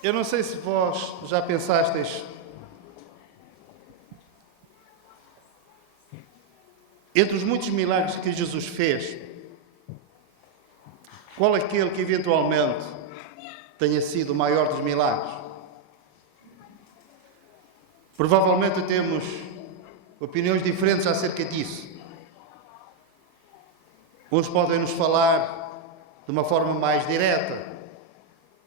Eu não sei se vós já pensasteis entre os muitos milagres que Jesus fez, qual aquele que eventualmente tenha sido o maior dos milagres? Provavelmente temos opiniões diferentes acerca disso. Uns podem nos falar de uma forma mais direta,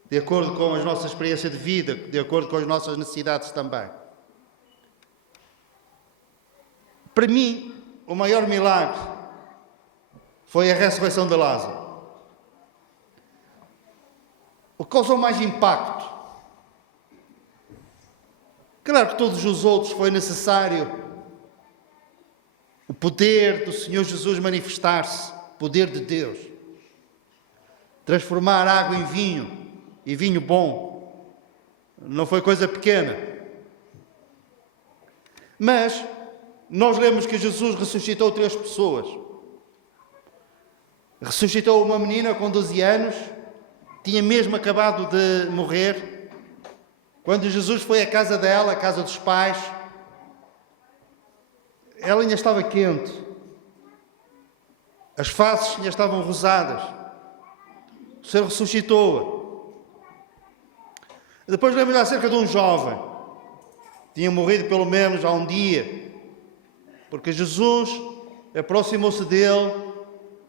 de acordo com a nossa experiência de vida, de acordo com as nossas necessidades também. Para mim, o maior milagre foi a ressurreição de Lázaro. O que causou mais impacto? Claro que todos os outros foi necessário o poder do Senhor Jesus manifestar-se, o poder de Deus. Transformar água em vinho, e vinho bom. Não foi coisa pequena. Mas nós lemos que Jesus ressuscitou 3 pessoas. Ressuscitou uma menina com 12 anos, tinha mesmo acabado de morrer. Quando Jesus foi à casa dela, à casa dos pais, ela ainda estava quente. As faces ainda estavam rosadas. O Senhor ressuscitou-a. Depois lembro-me acerca de um jovem. Tinha morrido pelo menos há um dia. Porque Jesus aproximou-se dele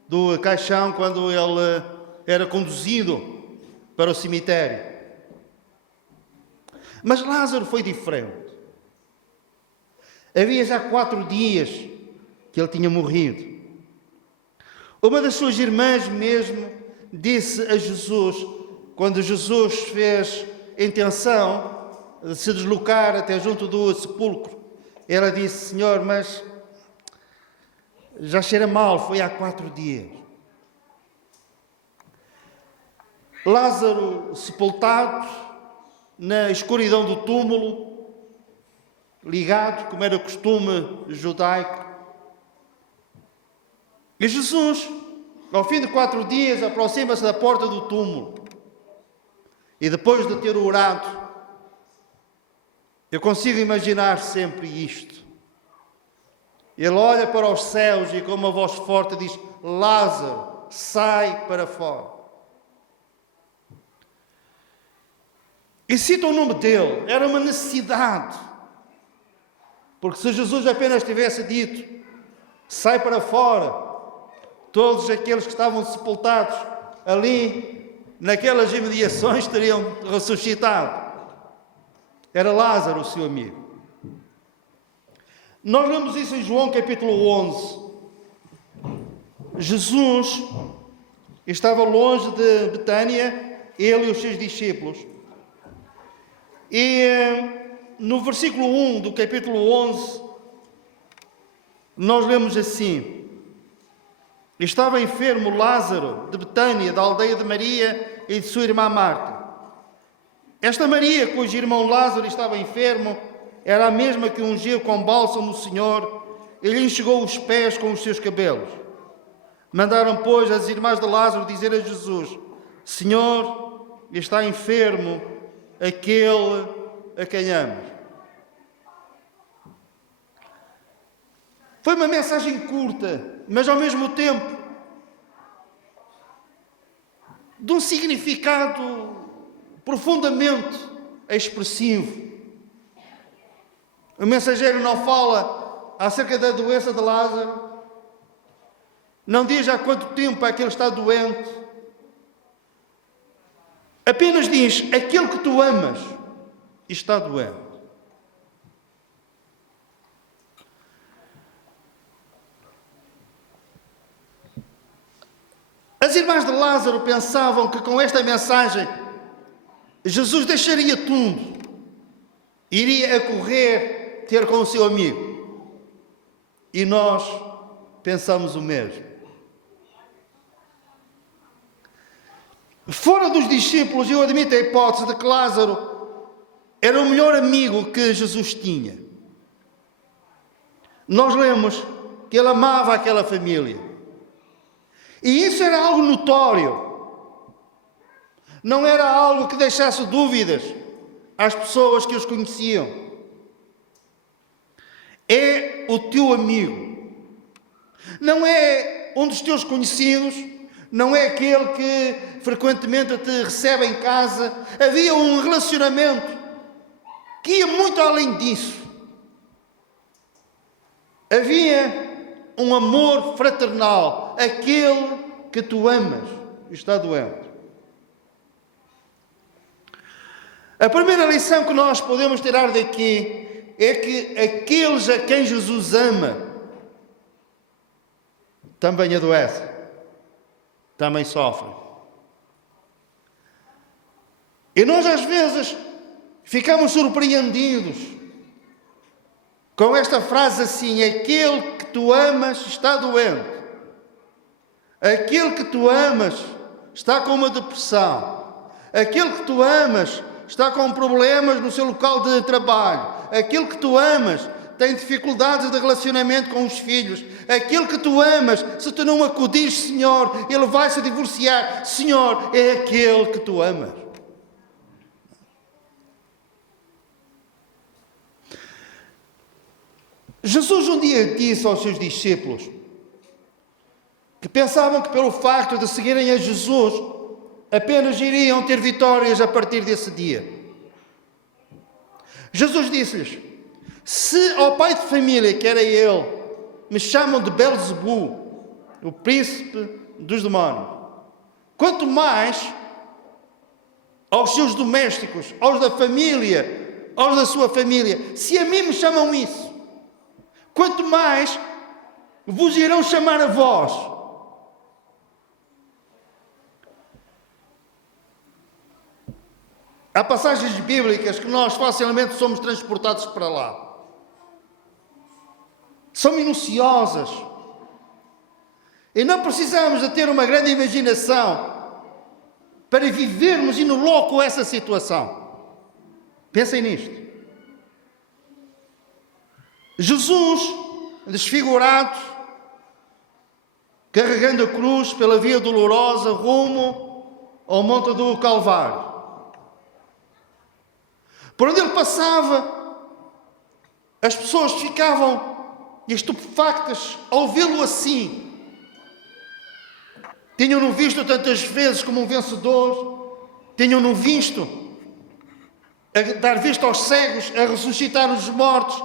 do caixão quando ele era conduzido para o cemitério. Mas Lázaro foi diferente. Havia já 4 dias que ele tinha morrido. Uma das suas irmãs mesmo disse a Jesus, quando Jesus fez intenção de se deslocar até junto do sepulcro, ela disse: Senhor, mas já cheira mal, foi há 4 dias. Lázaro sepultado na escuridão do túmulo, ligado, como era costume judaico. E Jesus, ao fim de 4 dias, aproxima-se da porta do túmulo. E depois de ter orado, eu consigo imaginar sempre isto. Ele olha para os céus e com uma voz forte diz: Lázaro, sai para fora. E cita o nome dele. Era uma necessidade. Porque se Jesus apenas tivesse dito: sai para fora, todos aqueles que estavam sepultados ali, naquelas imediações, teriam ressuscitado. Era Lázaro, o seu amigo. Nós lemos isso em João capítulo 11. Jesus estava longe de Betânia, ele e os seus discípulos. E no versículo 1 do capítulo 11, nós lemos assim: estava enfermo Lázaro de Betânia, da aldeia de Maria e de sua irmã Marta. Esta Maria, cujo irmão Lázaro estava enfermo, era a mesma que ungiu com bálsamo o Senhor e lhe enxugou os pés com os seus cabelos. Mandaram, pois, as irmãs de Lázaro dizer a Jesus: Senhor, está enfermo aquele a quem amas. Foi uma mensagem curta, mas ao mesmo tempo de um significado profundamente expressivo. O mensageiro não fala acerca da doença de Lázaro, não diz há quanto tempo é que ele está doente, apenas diz: aquele que tu amas está doente. As irmãs de Lázaro pensavam que com esta mensagem Jesus deixaria tudo, iria a correr ter com o seu amigo. E nós pensamos o mesmo. Fora dos discípulos, eu admito a hipótese de que Lázaro era o melhor amigo que Jesus tinha. Nós lemos que ele amava aquela família. E isso era algo notório. Não era algo que deixasse dúvidas às pessoas que os conheciam. É o teu amigo. Não é um dos teus conhecidos, não é aquele que frequentemente te recebe em casa. Havia um relacionamento que ia muito além disso. Havia um amor fraternal, aquele que tu amas está doente. A primeira lição que nós podemos tirar daqui é que aqueles a quem Jesus ama também adoecem, também sofrem. E nós às vezes ficamos surpreendidos com esta frase assim: aquele que tu amas está doente, aquele que tu amas está com uma depressão, aquele que tu amas está com problemas no seu local de trabalho, aquele que tu amas tem dificuldades de relacionamento com os filhos, aquele que tu amas, se tu não acudires, Senhor, ele vai se divorciar. Senhor, é aquele que tu amas. Jesus um dia disse aos seus discípulos que pensavam que pelo facto de seguirem a Jesus apenas iriam ter vitórias a partir desse dia. Jesus disse-lhes: se ao pai de família, que era ele, me chamam de Belzebu, o príncipe dos demónios, quanto mais aos seus domésticos, aos da família, aos da sua família, se a mim me chamam isso, quanto mais vos irão chamar a vós. Há passagens bíblicas que nós facilmente somos transportados para lá. São minuciosas. E não precisamos de ter uma grande imaginação para vivermos in loco essa situação. Pensem nisto. Jesus, desfigurado, carregando a cruz pela via dolorosa rumo ao Monte do Calvário. Por onde ele passava, as pessoas ficavam estupefactas ao vê-lo assim. Tinham-no visto tantas vezes como um vencedor, tinham-no visto a dar vista aos cegos, a ressuscitar os mortos.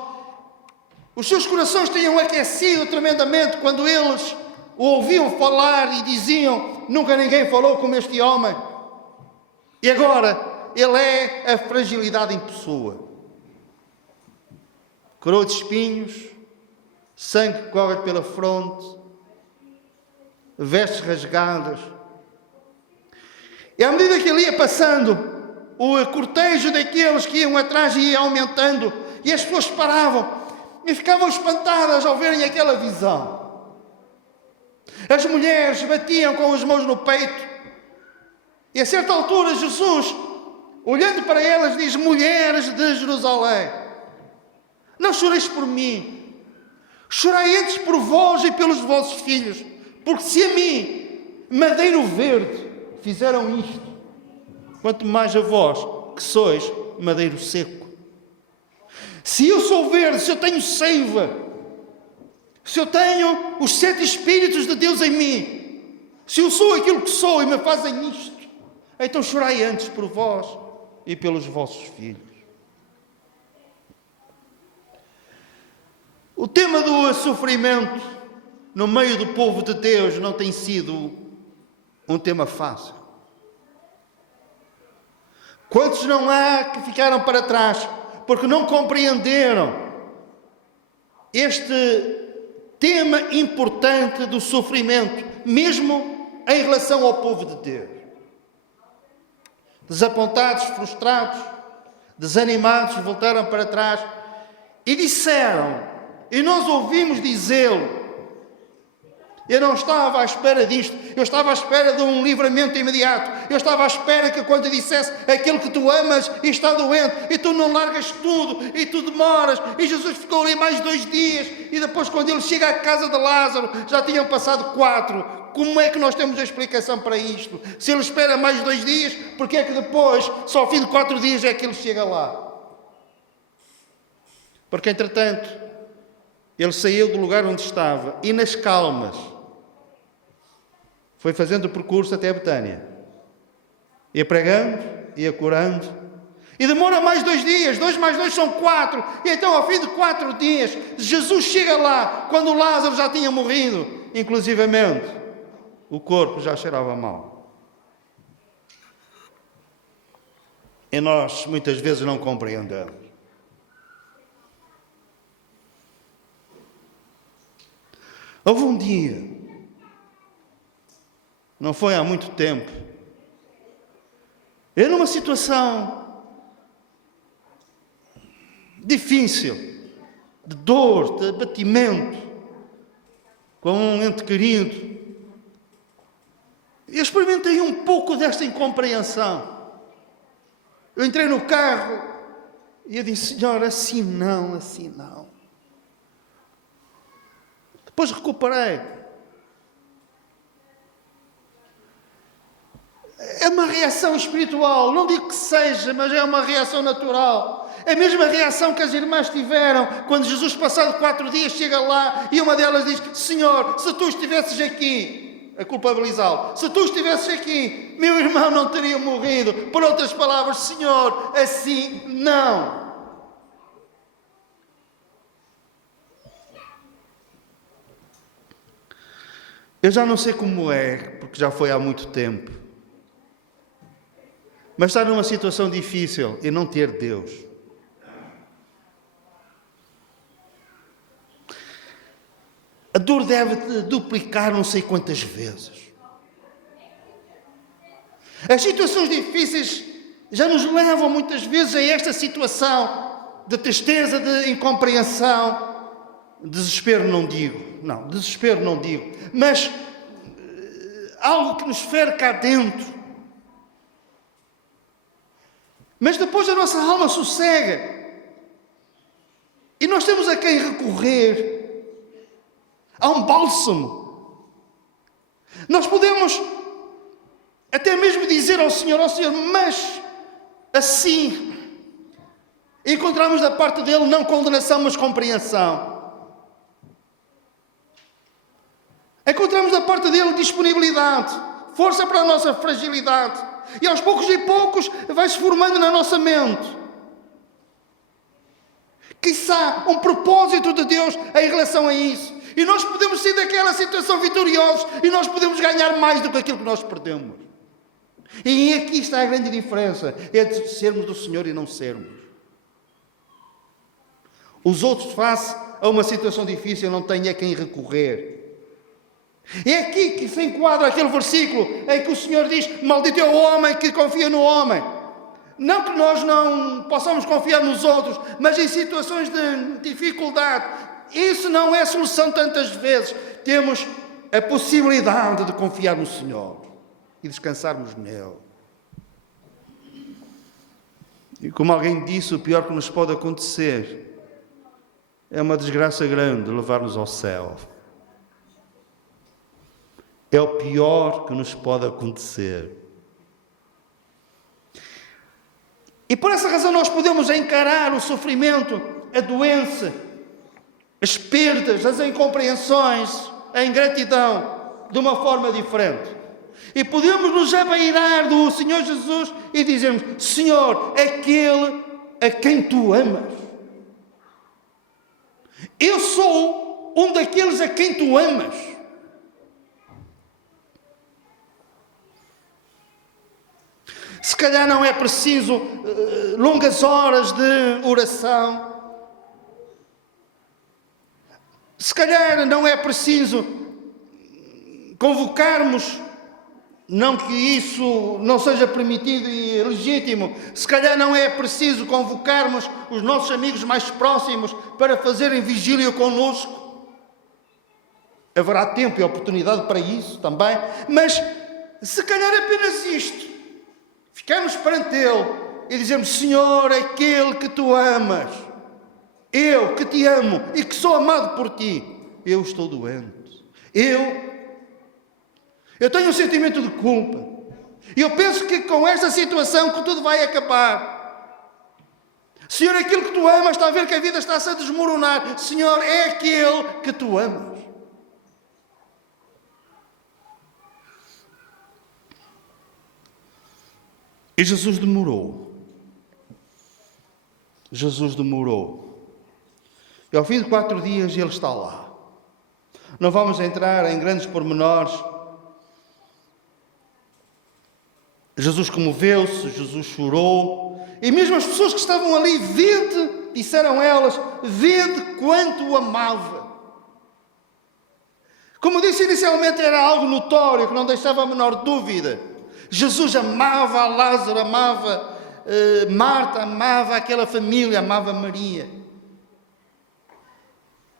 Os seus corações tinham aquecido tremendamente quando eles o ouviam falar e diziam: nunca ninguém falou como este homem. E agora ele é a fragilidade em pessoa. Coroa de espinhos, sangue que corre pela fronte, vestes rasgadas. E à medida que ele ia passando, o cortejo daqueles que iam atrás ia aumentando, e as pessoas paravam e ficavam espantadas ao verem aquela visão. As mulheres batiam com as mãos no peito, e a certa altura Jesus, olhando para elas, diz: mulheres de Jerusalém, não choreis por mim, chorai antes por vós e pelos vossos filhos, porque se a mim, madeiro verde, fizeram isto, quanto mais a vós, que sois madeiro seco. Se eu sou verde, se eu tenho seiva, se eu tenho os 7 Espíritos de Deus em mim, se eu sou aquilo que sou e me fazem isto, então chorai antes por vós e pelos vossos filhos. O tema do sofrimento no meio do povo de Deus não tem sido um tema fácil. Quantos não há que ficaram para trás porque não compreenderam este tema importante do sofrimento, mesmo em relação ao povo de Deus? Desapontados, frustrados, desanimados, voltaram para trás e disseram, e nós ouvimos dizê-lo: eu não estava à espera disto, eu estava à espera de um livramento imediato, eu estava à espera que quando dissesse aquele que tu amas e está doente, e tu não largas tudo, e tu demoras, e Jesus ficou ali mais 2 dias, e depois quando ele chega à casa de Lázaro, já tinham passado 4 Como é que nós temos a explicação para isto? Se ele espera mais 2 dias, porque é que depois, só ao fim de 4 dias, é que ele chega lá? Porque, entretanto, ele saiu do lugar onde estava e, nas calmas, foi fazendo o percurso até a Betânia. Ia pregando, ia curando. E demora mais 2 dias. 2 mais 2 são 4. E então, ao fim de 4 dias, Jesus chega lá, quando Lázaro já tinha morrido. Inclusivamente, o corpo já cheirava mal. E nós, muitas vezes, não compreendemos. Houve um dia, não foi há muito tempo, eu numa situação difícil, de dor, de abatimento, com um ente querido, eu experimentei um pouco desta incompreensão. Eu entrei no carro e eu disse: Senhor, assim não, assim não. Depois recuperei. É uma reação espiritual, não digo que seja, mas é uma reação natural. É a mesma reação que as irmãs tiveram quando Jesus, passado 4 dias, chega lá e uma delas diz: Senhor, se tu estivesses aqui, a culpabilizá-lo, se tu estivesses aqui, meu irmão não teria morrido. Por outras palavras, Senhor, assim não. Eu já não sei como é, porque já foi há muito tempo. Mas estar numa situação difícil e não ter Deus. A dor deve duplicar não sei quantas vezes. As situações difíceis já nos levam muitas vezes a esta situação de tristeza, de incompreensão. Desespero não digo, mas algo que nos fere cá dentro. Mas depois a nossa alma sossega e nós temos a quem recorrer. Há um bálsamo. Nós podemos até mesmo dizer ao Senhor, mas assim encontramos da parte dele não condenação, mas compreensão. Encontramos da parte dele disponibilidade, força para a nossa fragilidade. E aos poucos e poucos vai-se formando na nossa mente, quiçá, um propósito de Deus em relação a isso. E nós podemos sair daquela situação vitoriosos e nós podemos ganhar mais do que aquilo que nós perdemos. E aqui está a grande diferença entre sermos do Senhor e não sermos. Os outros, face a uma situação difícil, não têm a quem recorrer. É aqui que se enquadra aquele versículo em que o Senhor diz: maldito é o homem que confia no homem. Não que nós não possamos confiar nos outros, mas em situações de dificuldade, isso não é solução tantas vezes. Temos a possibilidade de confiar no Senhor e descansarmos nele. E como alguém disse, o pior que nos pode acontecer é uma desgraça grande, levar-nos ao céu. É o pior que nos pode acontecer. E por essa razão nós podemos encarar o sofrimento, a doença, as perdas, as incompreensões, a ingratidão de uma forma diferente. E podemos nos abeirar do Senhor Jesus e dizermos: Senhor, aquele a quem tu amas. Eu sou um daqueles a quem tu amas. Se calhar não é preciso longas horas de oração. Se calhar não é preciso convocarmos, não que isso não seja permitido e legítimo, se calhar não é preciso convocarmos os nossos amigos mais próximos para fazerem vigília connosco. Haverá tempo e oportunidade para isso também, mas se calhar apenas isto. Ficamos perante Ele e dizemos: Senhor, aquele que tu amas, eu que te amo e que sou amado por ti, eu estou doente. Eu Eu tenho um sentimento de culpa. E eu penso que com esta situação que tudo vai acabar. Senhor, aquilo que tu amas, está a ver que a vida está-se a desmoronar. Senhor, é aquele que tu amas. E Jesus demorou. Jesus demorou. E ao fim de 4 dias ele está lá. Não vamos entrar em grandes pormenores. Jesus comoveu-se, Jesus chorou. E mesmo as pessoas que estavam ali, vede, disseram elas, vede quanto o amava. Como disse inicialmente, era algo notório, que não deixava a menor dúvida. Jesus amava a Lázaro, amava Marta, amava aquela família, amava Maria.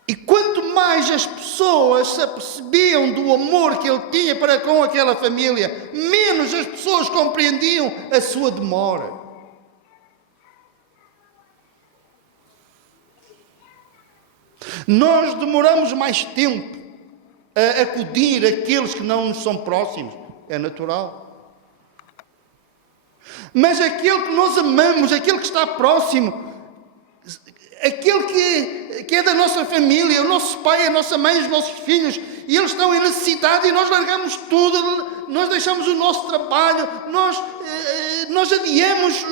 E quanto mais as pessoas se apercebiam do amor que ele tinha para com aquela família, menos as pessoas compreendiam a sua demora. Nós demoramos mais tempo a acudir àqueles que não nos são próximos. É natural. Mas aquele que nós amamos, aquele que está próximo, aquele que é da nossa família, o nosso pai, a nossa mãe, os nossos filhos, e eles estão em necessidade e nós largamos tudo, nós deixamos o nosso trabalho, nós adiamos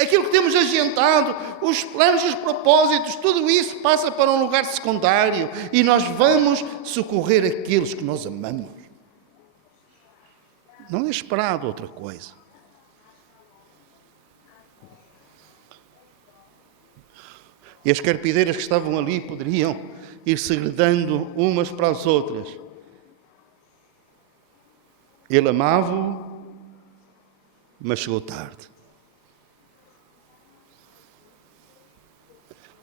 aquilo que temos agendado, os planos, os propósitos, tudo isso passa para um lugar secundário e nós vamos socorrer aqueles que nós amamos. Não é esperado outra coisa. E as carpideiras que estavam ali poderiam ir segredando umas para as outras. Ele amava-o, mas chegou tarde.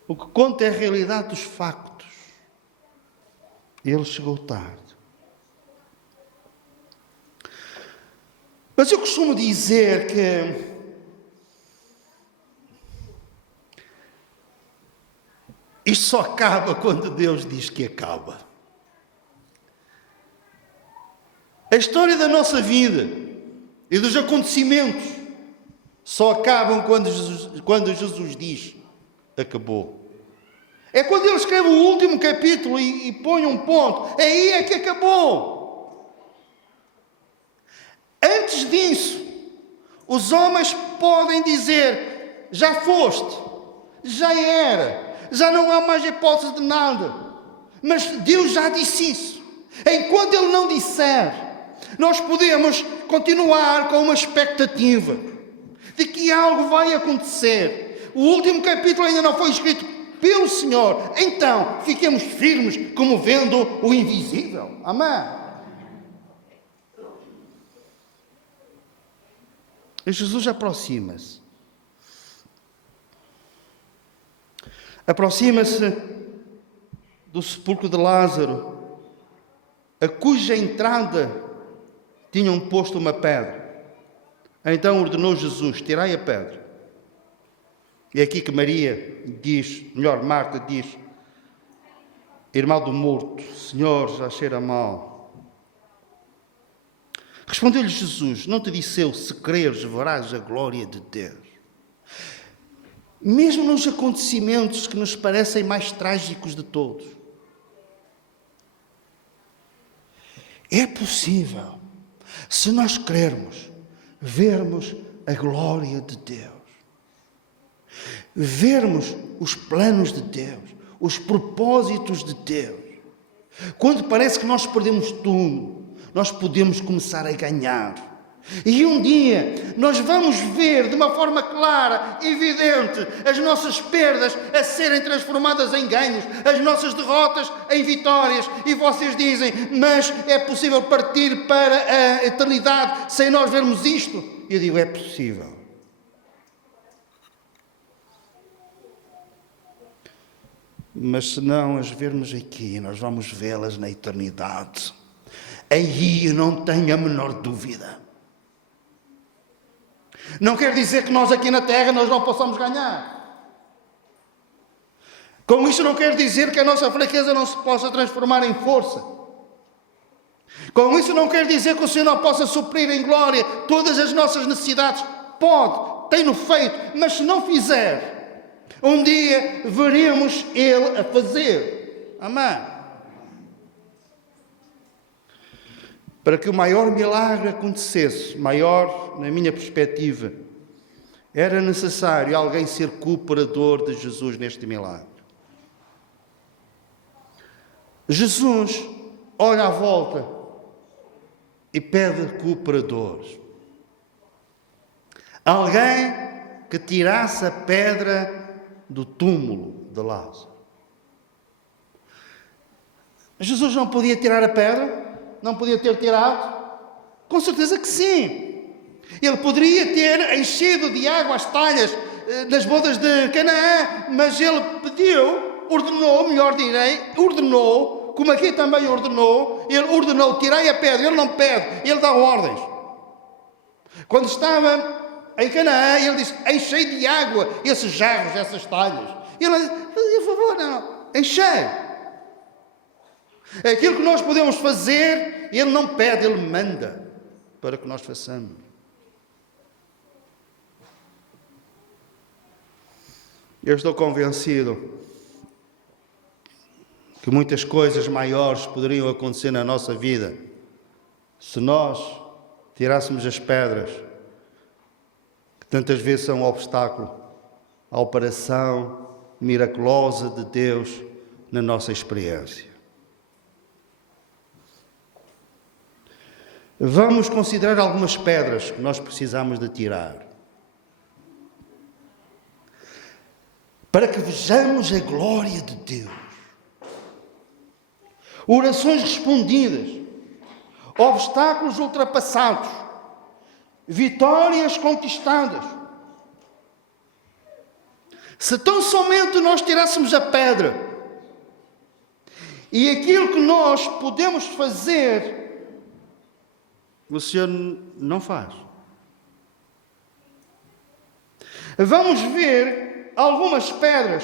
O que conta é a realidade dos factos. Ele chegou tarde. Mas eu costumo dizer que isto só acaba quando Deus diz que acaba. A história da nossa vida e dos acontecimentos só acabam quando Jesus diz acabou. É quando ele escreve o último capítulo e põe um ponto. Aí é que acabou. Antes disso, os homens podem dizer, já foste, já era, já não há mais hipótese de nada. Mas Deus já disse isso. Enquanto Ele não disser, nós podemos continuar com uma expectativa de que algo vai acontecer. O último capítulo ainda não foi escrito pelo Senhor. Então, fiquemos firmes como vendo o invisível. Amém? E Jesus aproxima-se. Aproxima-se do sepulcro de Lázaro, a cuja entrada tinham posto uma pedra. Então ordenou Jesus, tirai a pedra. E é aqui que Maria diz, melhor, Marta diz, irmã do morto, Senhor, já cheira mal. Respondeu-lhe Jesus, não te disse eu, se creres, verás a glória de Deus. Mesmo nos acontecimentos que nos parecem mais trágicos de todos, é possível, se nós crermos, vermos a glória de Deus, vermos os planos de Deus, os propósitos de Deus. Quando parece que nós perdemos tudo, nós podemos começar a ganhar. E um dia nós vamos ver de uma forma clara, evidente, as nossas perdas a serem transformadas em ganhos, as nossas derrotas em vitórias. E vocês dizem, mas é possível partir para a eternidade sem nós vermos isto? Eu digo, é possível. Mas se não as vermos aqui, nós vamos vê-las na eternidade. Aí eu não tenho a menor dúvida. Não quer dizer que nós aqui na terra nós não possamos ganhar. Com isto não quer dizer que a nossa fraqueza não se possa transformar em força. Com isso não quer dizer que o Senhor não possa suprir em glória todas as nossas necessidades. Pode, tem-no feito, mas se não fizer, um dia veremos Ele a fazer. Amém? Para que o maior milagre acontecesse, maior na minha perspectiva, era necessário alguém ser cooperador de Jesus neste milagre. Jesus olha à volta e pede cooperadores. Alguém que tirasse a pedra do túmulo de Lázaro. Jesus não podia tirar a pedra? Não podia ter tirado? Com certeza que sim. Ele poderia ter enchido de água as talhas nas bodas de Canaã, mas ele pediu, ordenou, melhor direi, ordenou, como aqui também ordenou, ele ordenou, tirei a pedra, ele não pede, ele dá ordens. Quando estava em Canaã, ele disse, enchei de água esses jarros, essas talhas. Ele disse, por favor, não, enchei. Aquilo que nós podemos fazer, ele não pede, ele manda para que nós façamos. Eu estou convencido que muitas coisas maiores poderiam acontecer na nossa vida se nós tirássemos as pedras que tantas vezes são um obstáculo à operação miraculosa de Deus na nossa experiência. Vamos considerar algumas pedras que nós precisamos de tirar, para que vejamos a glória de Deus. Orações respondidas, obstáculos ultrapassados, vitórias conquistadas. Se tão somente nós tirássemos a pedra, e aquilo que nós podemos fazer, o Senhor não faz. Vamos ver algumas pedras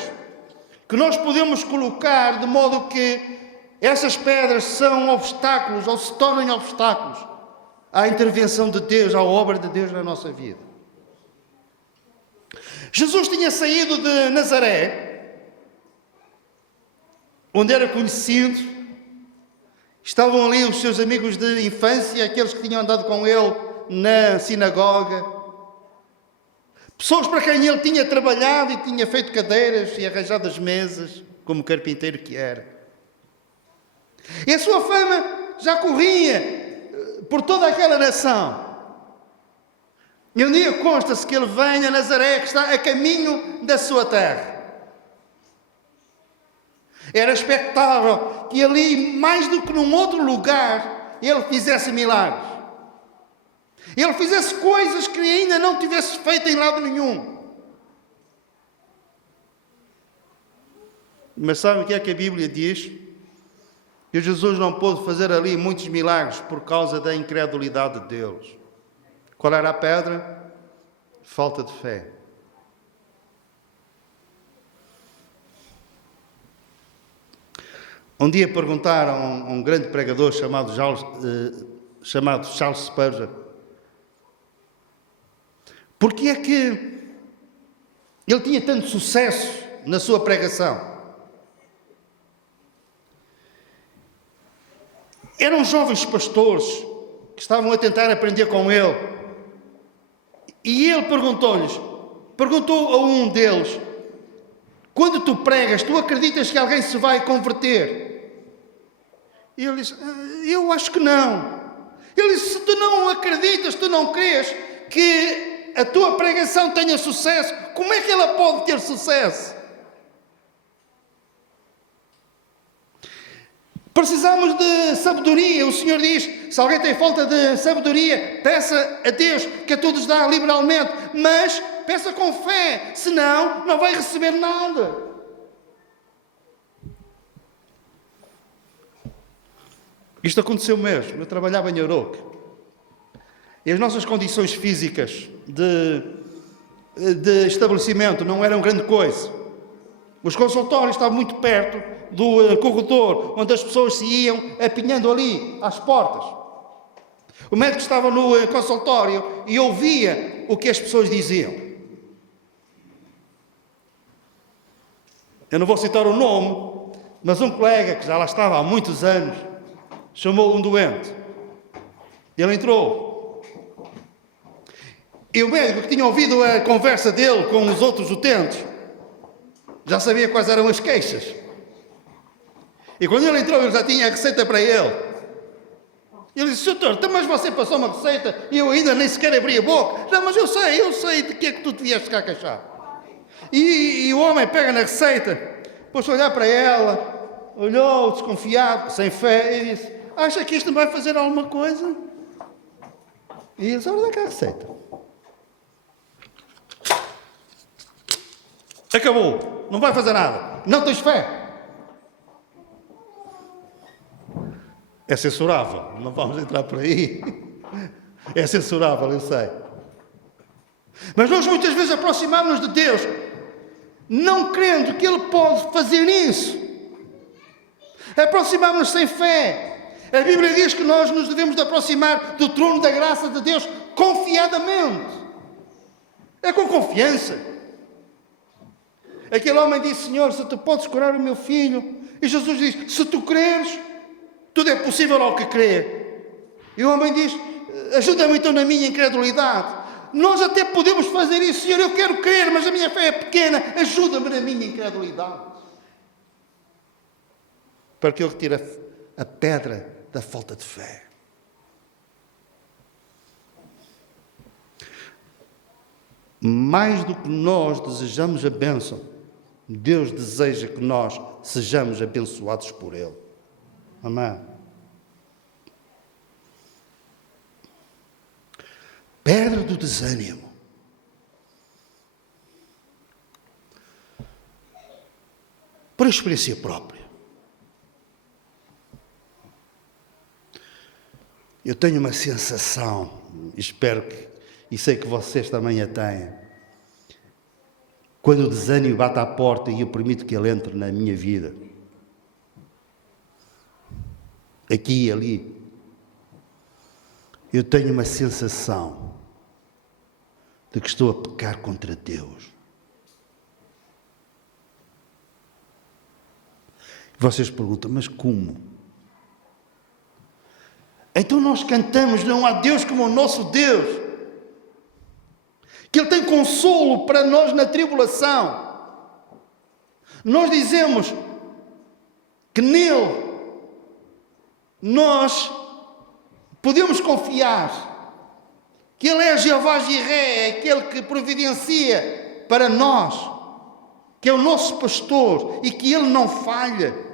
que nós podemos colocar de modo que essas pedras são obstáculos ou se tornem obstáculos à intervenção de Deus, à obra de Deus na nossa vida. Jesus tinha saído de Nazaré, onde era conhecido. Estavam ali os seus amigos de infância, aqueles que tinham andado com ele na sinagoga. Pessoas para quem ele tinha trabalhado e tinha feito cadeiras e arranjado as mesas, como carpinteiro que era. E a sua fama já corria por toda aquela nação. E um dia consta-se que ele vem a Nazaré, que está a caminho da sua terra. Era expectável que ali, mais do que num outro lugar, ele fizesse milagres. Ele fizesse coisas que ainda não tivesse feito em lado nenhum. Mas sabe o que é que a Bíblia diz? Que Jesus não pôde fazer ali muitos milagres por causa da incredulidade de Deus. Qual era a pedra? Falta de fé. Um dia perguntaram a um grande pregador chamado Charles Spurgeon, porque é que ele tinha tanto sucesso na sua pregação? Eram jovens pastores que estavam a tentar aprender com ele. E ele perguntou a um deles, quando tu pregas, tu acreditas que alguém se vai converter? E ele disse, eu acho que não. Ele disse, se tu não acreditas, tu não crês que a tua pregação tenha sucesso, como é que ela pode ter sucesso? Precisamos de sabedoria. O Senhor diz, se alguém tem falta de sabedoria, peça a Deus, que a todos dá liberalmente, mas peça com fé, senão não vai receber nada. Isto aconteceu mesmo. Eu trabalhava em Aroque. E as nossas condições físicas de estabelecimento não eram grande coisa. Os consultórios estavam muito perto do corredor, onde as pessoas se iam apinhando ali, às portas. O médico estava no consultório e ouvia o que as pessoas diziam. Eu não vou citar o nome, mas um colega que já lá estava há muitos anos chamou um doente. Ele entrou. E o médico que tinha ouvido a conversa dele com os outros utentes já sabia quais eram as queixas. E quando ele entrou, ele já tinha a receita para ele. Ele disse: doutor, mas você passou uma receita e eu ainda nem sequer abri a boca. Já, mas eu sei de que é que tu te vieste cá queixar. E o homem pega na receita, pôs-se a olhar para ela, olhou desconfiado, sem fé, e disse: acha que isto vai fazer alguma coisa? E ele disse: olha cá a receita. Acabou, não vai fazer nada, não tens fé. É censurável, não vamos entrar por aí. É censurável, eu sei. Mas nós muitas vezes aproximamos-nos de Deus, não crendo que Ele pode fazer isso. Aproximamos-nos sem fé. A Bíblia diz que nós nos devemos de aproximar do trono da graça de Deus confiadamente. É com confiança. Aquele homem disse: Senhor, se tu podes curar o meu filho. E Jesus diz: se tu creres, tudo é possível ao que crê. E o homem diz: ajuda-me então na minha incredulidade. Nós até podemos fazer isso, Senhor, eu quero crer, mas a minha fé é pequena. Ajuda-me na minha incredulidade. Para que eu retire a pedra da falta de fé. Mais do que nós desejamos a bênção, Deus deseja que nós sejamos abençoados por Ele. Amém. Pedra do desânimo. Por experiência própria. Eu tenho uma sensação, espero que, e sei que vocês também a têm, quando o desânimo bate à porta e eu permito que ele entre na minha vida, aqui e ali, eu tenho uma sensação de que estou a pecar contra Deus. Vocês perguntam: mas como? Então nós cantamos: não há Deus como o nosso Deus, que Ele tem consolo para nós na tribulação. Nós dizemos que nele nós podemos confiar, que Ele é Jeová Jiré, é aquele que providencia para nós, que é o nosso pastor e que Ele não falha.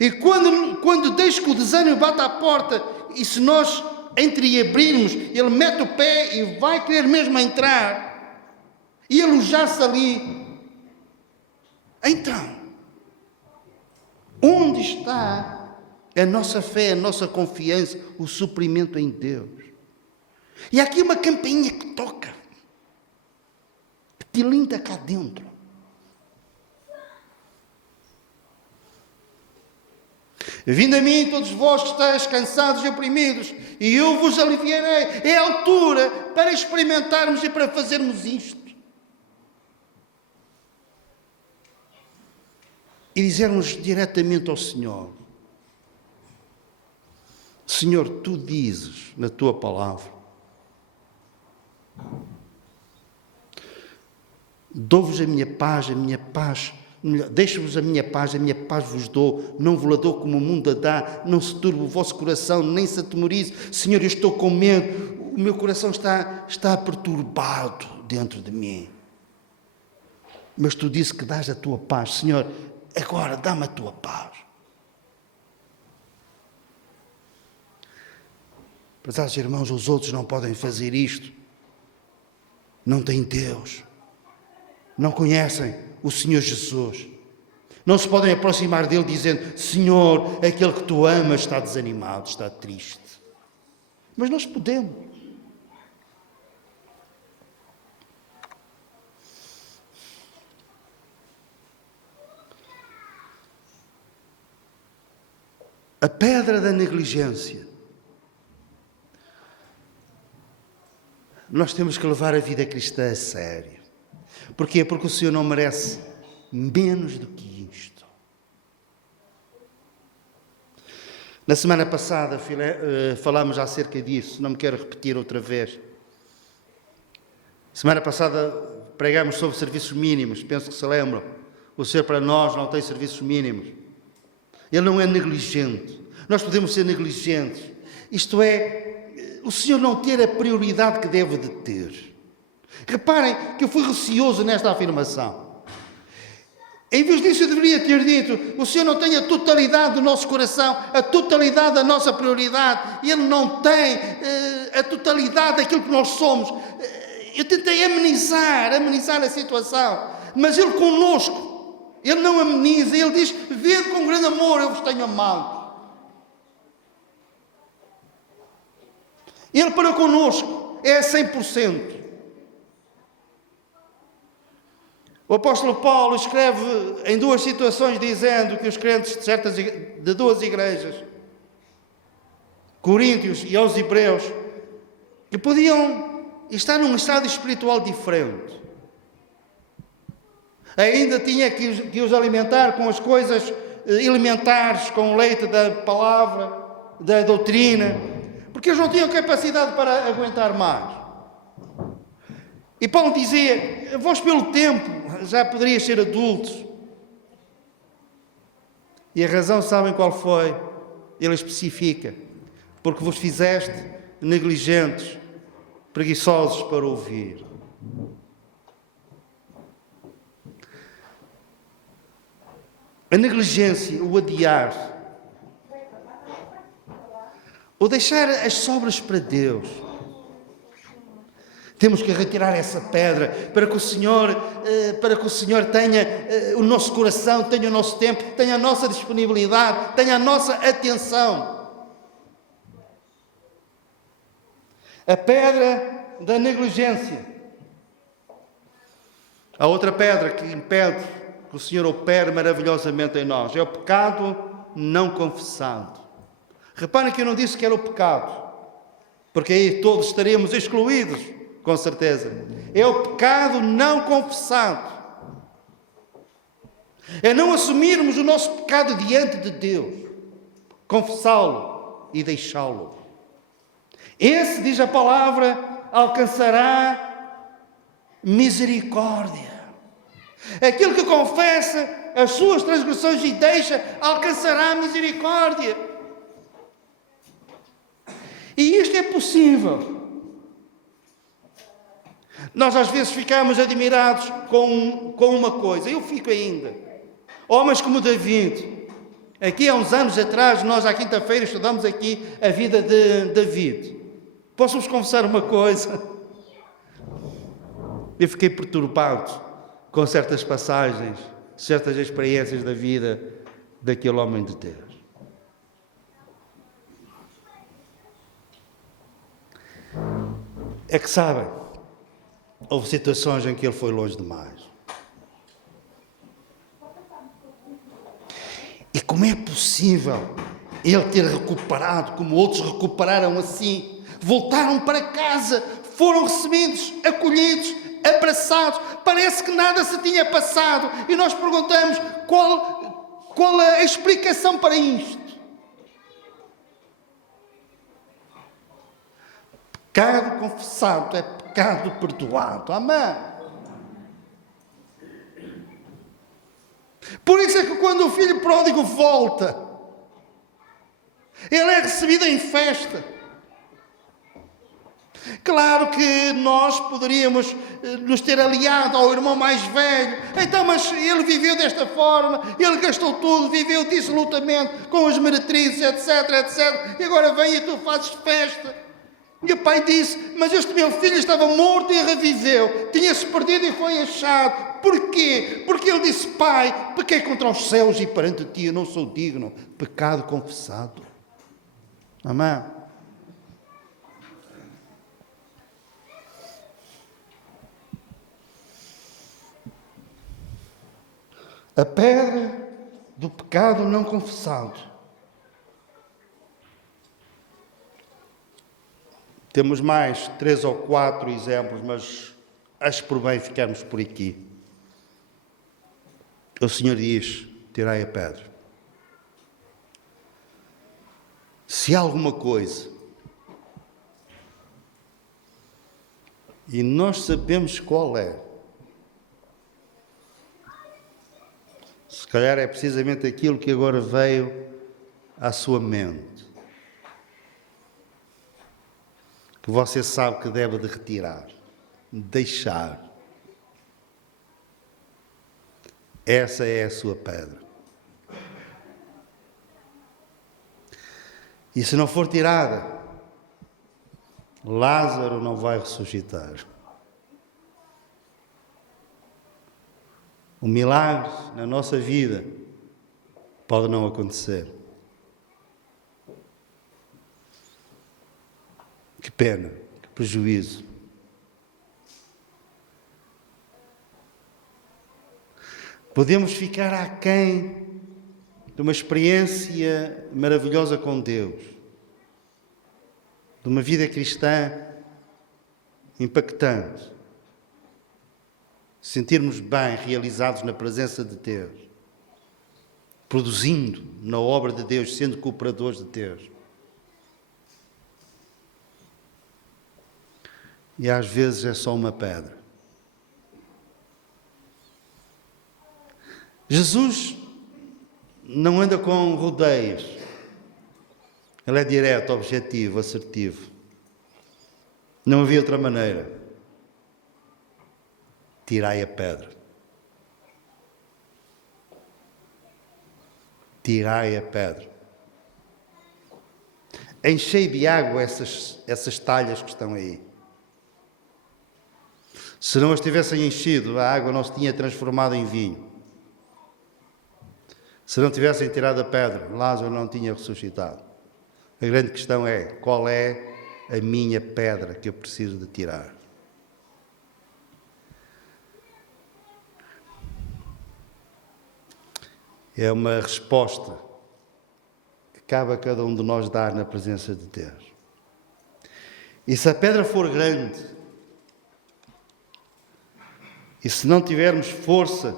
E quando deixa que o desânimo bata à porta, e se nós entreabrirmos, Ele mete o pé e vai querer mesmo entrar, e alojar-se ali. Então, onde está a nossa fé, a nossa confiança, o suprimento em Deus? E há aqui uma campainha que toca, que tilinta cá dentro. Vinde a mim todos vós que estáis cansados e oprimidos, e eu vos aliviarei. É a altura para experimentarmos e para fazermos isto. E dizermos diretamente ao Senhor: Senhor, Tu dizes na Tua palavra: dou-vos a minha paz, deixo-vos a minha paz vos dou, não vos la dou como o mundo a dá, não se turbe o vosso coração, nem se atemorize. Senhor, eu estou com medo, o meu coração está perturbado dentro de mim. Mas Tu dizes que dás a Tua paz. Senhor, agora dá-me a Tua paz. Prezados irmãos, os outros não podem fazer isto. Não têm Deus. Não conhecem o Senhor Jesus. Não se podem aproximar dele dizendo: Senhor, aquele que Tu amas está desanimado, está triste. Mas nós podemos. A pedra da negligência. Nós temos que levar a vida cristã a sério. Porquê? Porque o Senhor não merece menos do que isto. Na semana passada falámos acerca disso, não me quero repetir outra vez. Semana passada pregámos sobre serviços mínimos, penso que se lembram. O Senhor para nós não tem serviços mínimos. Ele não é negligente. Nós podemos ser negligentes. Isto é, o Senhor não ter a prioridade que deve de ter. Reparem que eu fui receoso nesta afirmação. Em vez disso eu deveria ter dito, o Senhor não tem a totalidade do nosso coração, a totalidade da nossa prioridade. Ele não tem a totalidade daquilo que nós somos. Eu tentei amenizar a situação. Mas Ele conosco, Ele não ameniza. Ele diz, vede com grande amor eu vos tenho amado. Ele para conosco é 100%. O apóstolo Paulo escreve em duas situações dizendo que os crentes de duas igrejas, Coríntios e aos Hebreus, que podiam estar num estado espiritual diferente. Ainda tinha que os alimentar com as coisas elementares, com o leite da palavra, da doutrina, porque eles não tinham capacidade para aguentar mais. E Paulo dizia, vós pelo tempo já poderias ser adultos. E a razão sabem qual foi? Ele especifica, porque vos fizeste negligentes, preguiçosos para ouvir. A negligência, o adiar, o deixar as sobras para Deus. Temos que retirar essa pedra para que o Senhor tenha o nosso coração, tenha o nosso tempo, tenha a nossa disponibilidade, tenha a nossa atenção. A pedra da negligência. A outra pedra que impede que o Senhor opere maravilhosamente em nós é o pecado não confessado. Reparem que eu não disse que era o pecado, porque aí todos estaríamos excluídos. Com certeza. É o pecado não confessado. É não assumirmos o nosso pecado diante de Deus. Confessá-lo e deixá-lo. Esse, diz a palavra, alcançará misericórdia. Aquele que confessa as suas transgressões e deixa, alcançará misericórdia. E isto é possível. Nós às vezes ficamos admirados com uma coisa. Eu fico ainda. Homens como David. Aqui há uns anos atrás, nós à quinta-feira estudamos aqui a vida de David. Posso-vos confessar uma coisa? Eu fiquei perturbado com certas passagens, certas experiências da vida daquele homem de Deus. É que sabem, houve situações em que ele foi longe demais. E como é possível ele ter recuperado, como outros recuperaram assim, voltaram para casa, foram recebidos, acolhidos, abraçados, parece que nada se tinha passado, e nós perguntamos qual a explicação para isto? Pecado confessado é pecado perdoado. Amém? Por isso é que quando o filho pródigo volta, ele é recebido em festa. Claro que nós poderíamos nos ter aliado ao irmão mais velho. Então, mas ele viveu desta forma, ele gastou tudo, viveu dissolutamente com as meretrizes, etc, etc. E agora vem e tu fazes festa. E o pai disse, mas este meu filho estava morto e reviveu. Tinha-se perdido e foi achado. Porquê? Porque ele disse, pai, pequei contra os céus e perante ti eu não sou digno. Pecado confessado. Amém? A pedra do pecado não confessado Temos mais 3 ou 4 exemplos, mas acho por bem ficarmos por aqui. O Senhor diz: tirai a pedra. Se há alguma coisa, e nós sabemos qual é, se calhar é precisamente aquilo que agora veio à sua mente, que você sabe que deve de retirar, deixar. Essa é a sua pedra. E se não for tirada, Lázaro não vai ressuscitar. O milagre na nossa vida pode não acontecer. Que pena, que prejuízo. Podemos ficar aquém de uma experiência maravilhosa com Deus, de uma vida cristã impactante, sentirmos bem realizados na presença de Deus, produzindo na obra de Deus, sendo cooperadores de Deus. E às vezes é só uma pedra. Jesus não anda com rodeios. Ele é direto, objetivo, assertivo. Não havia outra maneira. Tirai a pedra. Tirai a pedra. Enchei de água essas talhas que estão aí. Se não as tivessem enchido, a água não se tinha transformado em vinho. Se não tivessem tirado a pedra, Lázaro não tinha ressuscitado. A grande questão é: qual é a minha pedra que eu preciso de tirar? É uma resposta que cabe a cada um de nós dar na presença de Deus. E se a pedra for grande, e se não tivermos força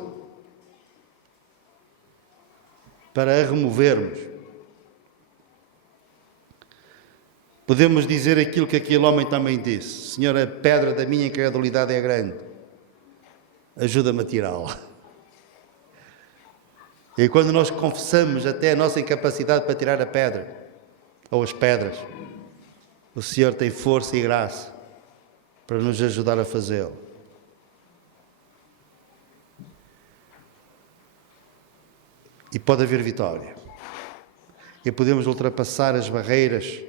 para a removermos, podemos dizer aquilo que aquele homem também disse: Senhor, a pedra da minha incredulidade é grande, ajuda-me a tirá-la. E quando nós confessamos até a nossa incapacidade para tirar a pedra, ou as pedras, o Senhor tem força e graça para nos ajudar a fazê-lo. E pode haver vitória. E podemos ultrapassar as barreiras,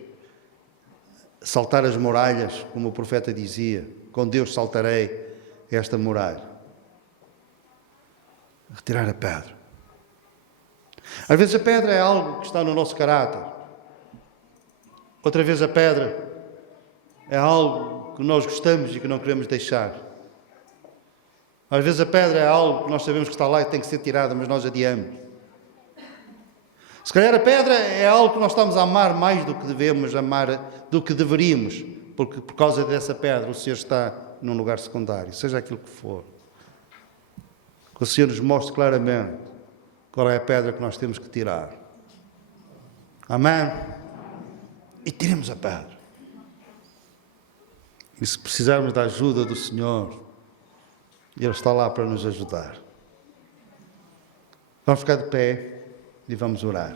saltar as muralhas, como o profeta dizia: com Deus saltarei esta muralha. Retirar a pedra. Às vezes a pedra é algo que está no nosso caráter. Outra vez a pedra é algo que nós gostamos e que não queremos deixar. Às vezes a pedra é algo que nós sabemos que está lá e tem que ser tirada, mas nós adiamos. Se calhar a pedra é algo que nós estamos a amar mais do que devemos amar, do que deveríamos, porque por causa dessa pedra o Senhor está num lugar secundário, seja aquilo que for. Que o Senhor nos mostre claramente qual é a pedra que nós temos que tirar. Amém? E tiremos a pedra. E se precisarmos da ajuda do Senhor, Ele está lá para nos ajudar. Vamos ficar de pé e vamos orar.